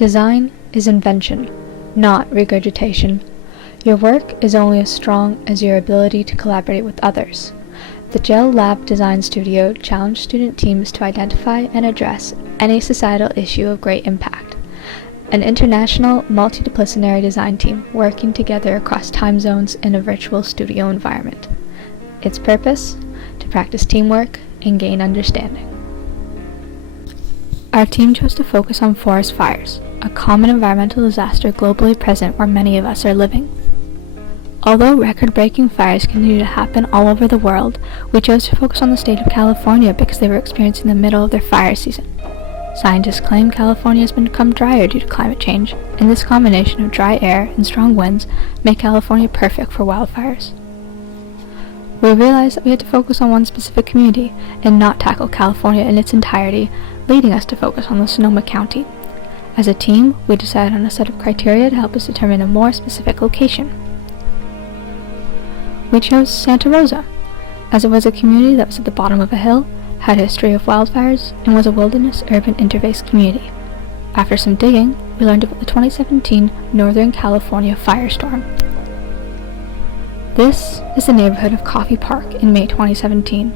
Design is invention, not regurgitation. Your work is only as strong as your ability to collaborate with others. The Gel Lab Design Studio challenged student teams to identify and address any societal issue of great impact. An international, multidisciplinary design team working together across time zones in a virtual studio environment. Its purpose? To practice teamwork and gain understanding. Our team chose to focus on forest fires, a common environmental disaster globally present where many of us are living. Although record-breaking fires continue to happen all over the world, we chose to focus on the state of California because they were experiencing the middle of their fire season. Scientists claim California has become drier due to climate change, and this combination of dry air and strong winds make California perfect for wildfires. We realized that we had to focus on one specific community and not tackle California in its entirety, leading us to focus on the Sonoma County. As a team, we decided on a set of criteria to help us determine a more specific location. We chose Santa Rosa, as it was a community that was at the bottom of a hill, had a history of wildfires, and was a wilderness-urban interface community. After some digging, we learned about the 2017 Northern California Firestorm. This is the neighborhood of Coffey Park in May 2017.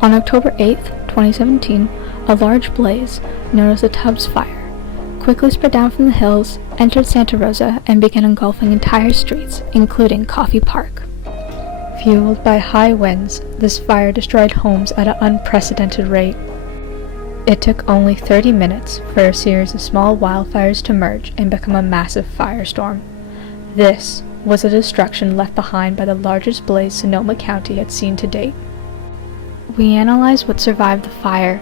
On October 8, 2017, a large blaze, known as the Tubbs Fire, quickly spread down from the hills, entered Santa Rosa, and began engulfing entire streets, including Coffey Park. Fueled by high winds, this fire destroyed homes at an unprecedented rate. It took only 30 minutes for a series of small wildfires to merge and become a massive firestorm. This was the destruction left behind by the largest blaze Sonoma County had seen to date. We analyzed what survived the fire.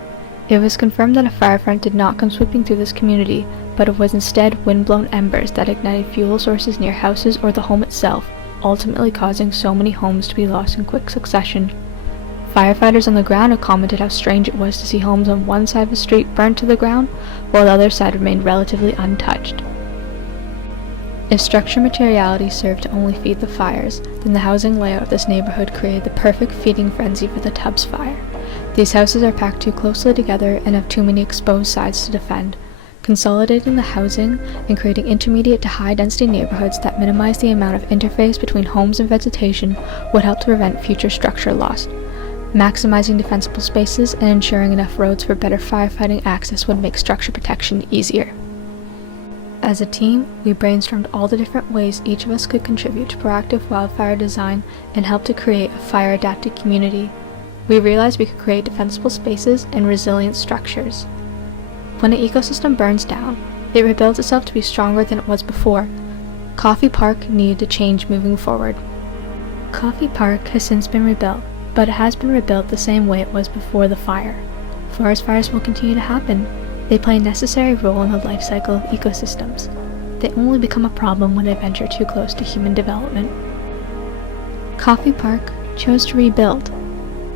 It was confirmed that a fire front did not come sweeping through this community, but it was instead wind-blown embers that ignited fuel sources near houses or the home itself, ultimately causing so many homes to be lost in quick succession. Firefighters on the ground have commented how strange it was to see homes on one side of the street burned to the ground, while the other side remained relatively untouched. If structure materiality served to only feed the fires, then the housing layout of this neighborhood created the perfect feeding frenzy for the Tubbs Fire. These houses are packed too closely together and have too many exposed sides to defend. Consolidating the housing and creating intermediate to high-density neighborhoods that minimize the amount of interface between homes and vegetation would help to prevent future structure loss. Maximizing defensible spaces and ensuring enough roads for better firefighting access would make structure protection easier. As a team, we brainstormed all the different ways each of us could contribute to proactive wildfire design and help to create a fire-adapted community. We realized we could create defensible spaces and resilient structures. When an ecosystem burns down, it rebuilds itself to be stronger than it was before. Coffey Park needed to change moving forward. Coffey Park has since been rebuilt, but it has been rebuilt the same way it was before the fire. Forest fires will continue to happen. They play a necessary role in the life cycle of ecosystems. They only become a problem when they venture too close to human development. Coffey Park chose to rebuild.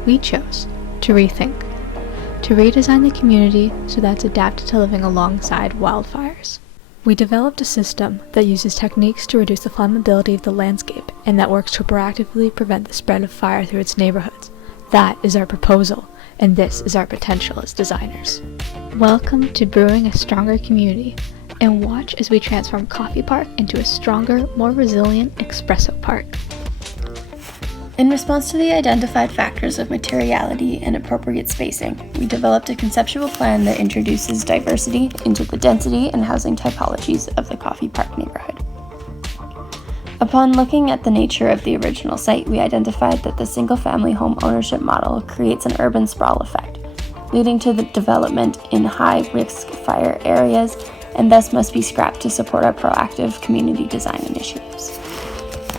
We chose to rethink. To redesign the community so that it's adapted to living alongside wildfires. We developed a system that uses techniques to reduce the flammability of the landscape and that works to proactively prevent the spread of fire through its neighborhoods. That is our proposal, and this is our potential as designers. Welcome to Brewing a Stronger Community, and watch as we transform Coffey Park into a stronger, more resilient Espresso Park. In response to the identified factors of materiality and appropriate spacing, we developed a conceptual plan that introduces diversity into the density and housing typologies of the Coffey Park neighborhood. Upon looking at the nature of the original site, we identified that the single-family home ownership model creates an urban sprawl effect, leading to the development in high-risk fire areas, and thus must be scrapped to support our proactive community design initiatives.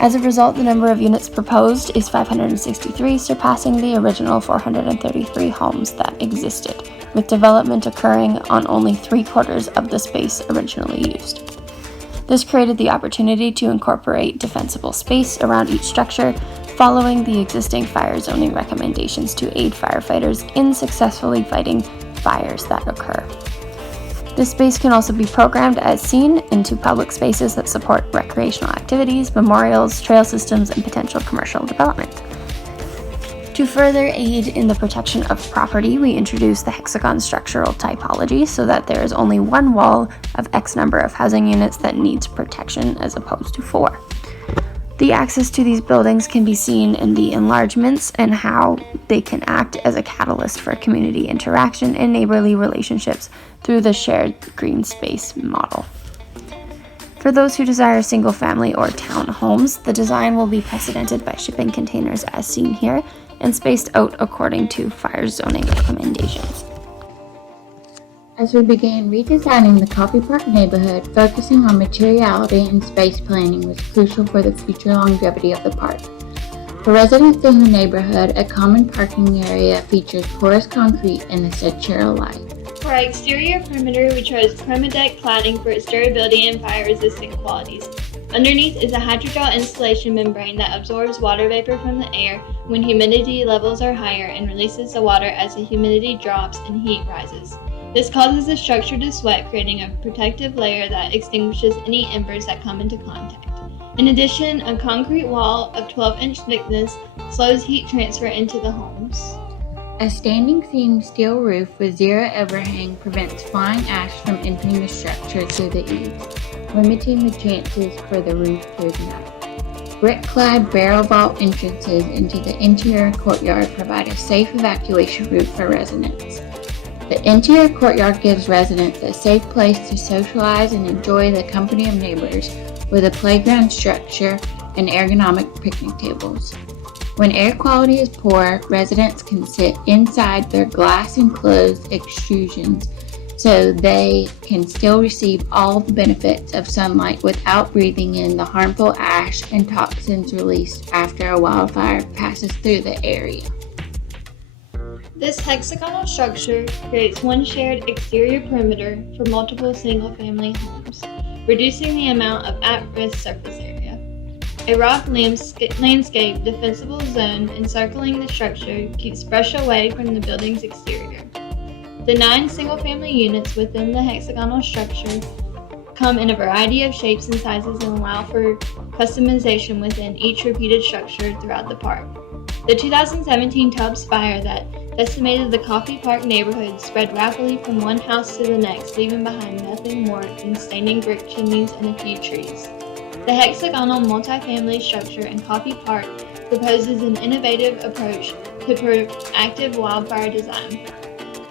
As a result, the number of units proposed is 563, surpassing the original 433 homes that existed, with development occurring on only 3/4 of the space originally used. This created the opportunity to incorporate defensible space around each structure, following the existing fire zoning recommendations to aid firefighters in successfully fighting fires that occur. This space can also be programmed as seen into public spaces that support recreational activities, memorials, trail systems, and potential commercial development. To further aid in the protection of property, we introduced the Hexagon structural typology so that there is only one wall of X number of housing units that needs protection as opposed to 4. The access to these buildings can be seen in the enlargements and how they can act as a catalyst for community interaction and neighborly relationships through the shared green space model. For those who desire single-family or townhomes, the design will be precedented by shipping containers as seen here and spaced out according to fire zoning recommendations. As we began redesigning the Coffey Park neighborhood, focusing on materiality and space planning was crucial for the future longevity of the park. For residents in the neighborhood, a common parking area features porous concrete and a central light. For our exterior perimeter, we chose PermaDeck cladding for its durability and fire-resistant qualities. Underneath is a hydrogel insulation membrane that absorbs water vapor from the air when humidity levels are higher and releases the water as the humidity drops and heat rises. This causes the structure to sweat, creating a protective layer that extinguishes any embers that come into contact. In addition, a concrete wall of 12-inch thickness slows heat transfer into the homes. A standing seam steel roof with zero overhang prevents flying ash from entering the structure through the eaves, limiting the chances for the roof to ignite. Brick-clad barrel vault entrances into the interior courtyard provide a safe evacuation route for residents. The interior courtyard gives residents a safe place to socialize and enjoy the company of neighbors with a playground structure and ergonomic picnic tables. When air quality is poor, residents can sit inside their glass-enclosed extrusions so they can still receive all the benefits of sunlight without breathing in the harmful ash and toxins released after a wildfire passes through the area. This hexagonal structure creates one shared exterior perimeter for multiple single-family homes, reducing the amount of at-risk surface area. A rock landscape defensible zone encircling the structure keeps brush away from the building's exterior. The 9 single-family units within the hexagonal structure come in a variety of shapes and sizes and allow for customization within each repeated structure throughout the park. The 2017 Tubbs fire that decimated the Coffey Park neighborhood spread rapidly from one house to the next, leaving behind nothing more than standing brick chimneys and a few trees. The hexagonal multifamily structure in Coffey Park proposes an innovative approach to proactive wildfire design.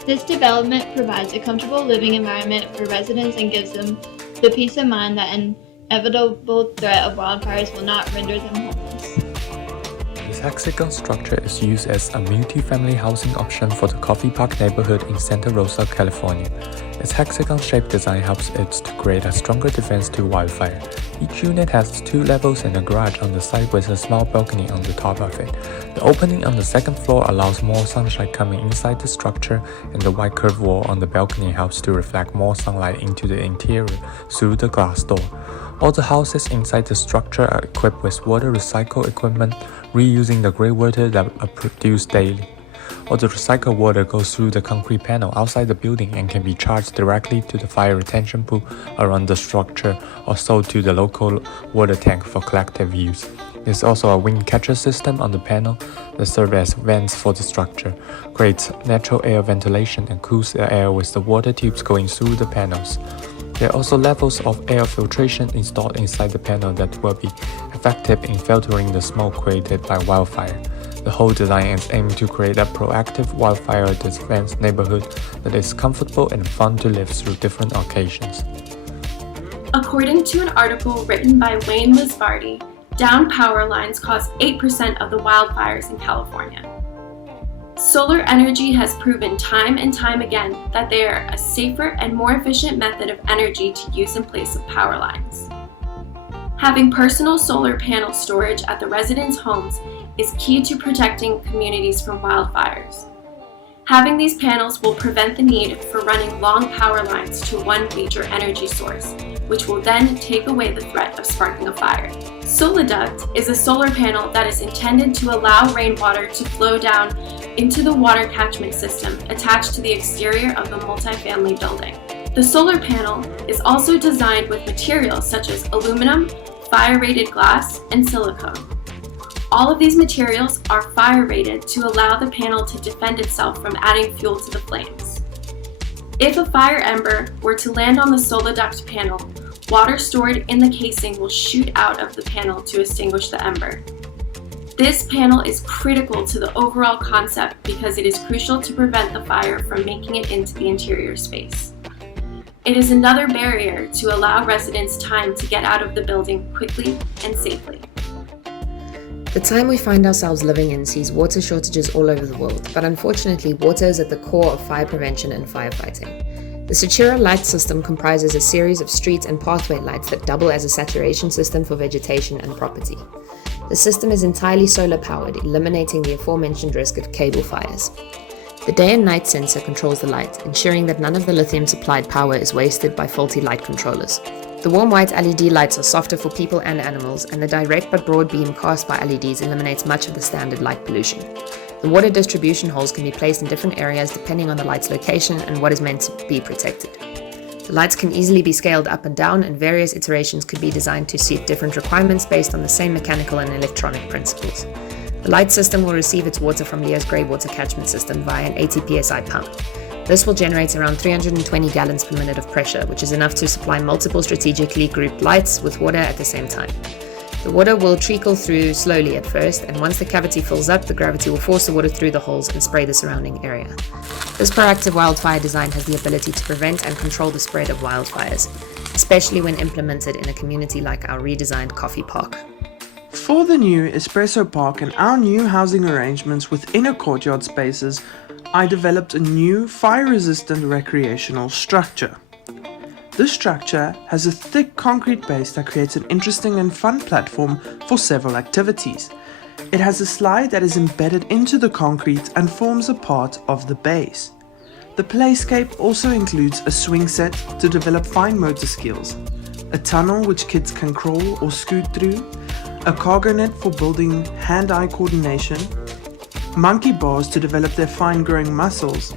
This development provides a comfortable living environment for residents and gives them the peace of mind that an inevitable threat of wildfires will not render them homeless. This hexagon structure is used as a multi-family housing option for the Coffey Park neighborhood in Santa Rosa, California. Its hexagon-shaped design helps it to create a stronger defense to wildfire. Each unit has 2 levels and a garage on the side with a small balcony on the top of it. The opening on the second floor allows more sunshine coming inside the structure, and the wide curved wall on the balcony helps to reflect more sunlight into the interior through the glass door. All the houses inside the structure are equipped with water recycle equipment, reusing the grey water that are produced daily. All the recycled water goes through the concrete panel outside the building and can be charged directly to the fire retention pool around the structure or sold to the local water tank for collective use. There's also a wind catcher system on the panel that serves as vents for the structure, creates natural air ventilation and cools the air with the water tubes going through the panels. There are also levels of air filtration installed inside the panel that will be effective in filtering the smoke created by wildfire. The whole design is aimed to create a proactive wildfire defense neighborhood that is comfortable and fun to live through different occasions. According to an article written by Wayne Lisbardi, downed power lines cause 8% of the wildfires in California. Solar energy has proven time and time again that they are a safer and more efficient method of energy to use in place of power lines. Having personal solar panel storage at the residents' homes is key to protecting communities from wildfires. Having these panels will prevent the need for running long power lines to one major energy source, which will then take away the threat of sparking a fire. Soliduct is a solar panel that is intended to allow rainwater to flow down into the water catchment system attached to the exterior of the multifamily building. The solar panel is also designed with materials such as aluminum, fire-rated glass, and silicone. All of these materials are fire rated to allow the panel to defend itself from adding fuel to the flames. If a fire ember were to land on the Soloduct panel, water stored in the casing will shoot out of the panel to extinguish the ember. This panel is critical to the overall concept because it is crucial to prevent the fire from making it into the interior space. It is another barrier to allow residents time to get out of the building quickly and safely. The time we find ourselves living in sees water shortages all over the world, but unfortunately water is at the core of fire prevention and firefighting. The Satura light system comprises a series of street and pathway lights that double as a saturation system for vegetation and property. The system is entirely solar powered, eliminating the aforementioned risk of cable fires. The day and night sensor controls the light, ensuring that none of the lithium supplied power is wasted by faulty light controllers. The warm white LED lights are softer for people and animals, and the direct but broad beam cast by LEDs eliminates much of the standard light pollution. The water distribution holes can be placed in different areas depending on the light's location and what is meant to be protected. The lights can easily be scaled up and down, and various iterations could be designed to suit different requirements based on the same mechanical and electronic principles. The light system will receive its water from Leo's grey water catchment system via an 80 psi pump. This will generate around 320 gallons per minute of pressure, which is enough to supply multiple strategically grouped lights with water at the same time. The water will trickle through slowly at first, and once the cavity fills up, the gravity will force the water through the holes and spray the surrounding area. This proactive wildfire design has the ability to prevent and control the spread of wildfires, especially when implemented in a community like our redesigned Coffey Park. For the new Espresso Park and our new housing arrangements within a courtyard spaces, I developed a new fire-resistant recreational structure. This structure has a thick concrete base that creates an interesting and fun platform for several activities. It has a slide that is embedded into the concrete and forms a part of the base. The playscape also includes a swing set to develop fine motor skills, a tunnel which kids can crawl or scoot through, a cargo net for building hand-eye coordination, monkey bars to develop their fine-growing muscles,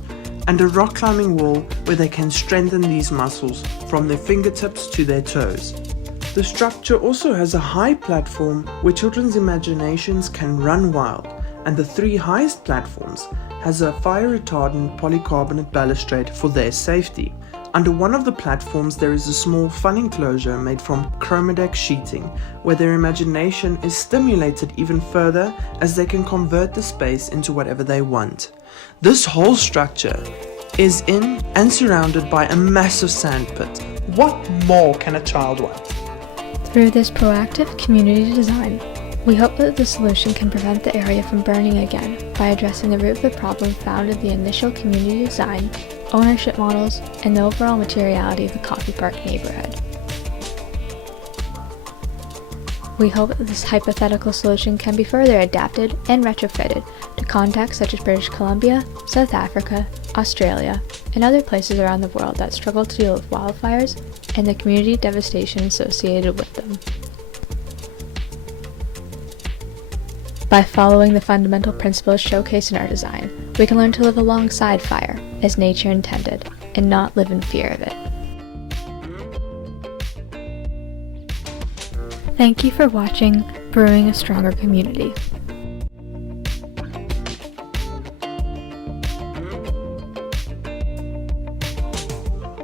and a rock climbing wall where they can strengthen these muscles from their fingertips to their toes. The structure also has a high platform where children's imaginations can run wild, and the 3 highest platforms has a fire-retardant polycarbonate balustrade for their safety. Under one of the platforms there is a small fun enclosure made from chromadeck sheeting where their imagination is stimulated even further as they can convert the space into whatever they want. This whole structure is in and surrounded by a massive sand pit. What more can a child want? Through this proactive community design, we hope that the solution can prevent the area from burning again by addressing the root of the problem found in the initial community design, ownership models, and the overall materiality of the Coffey Park neighborhood. We hope that this hypothetical solution can be further adapted and retrofitted to contexts such as British Columbia, South Africa, Australia, and other places around the world that struggle to deal with wildfires and the community devastation associated with them. By following the fundamental principles showcased in our design, we can learn to live alongside fire, as nature intended, and not live in fear of it. Thank you for watching Brewing a Stronger Community.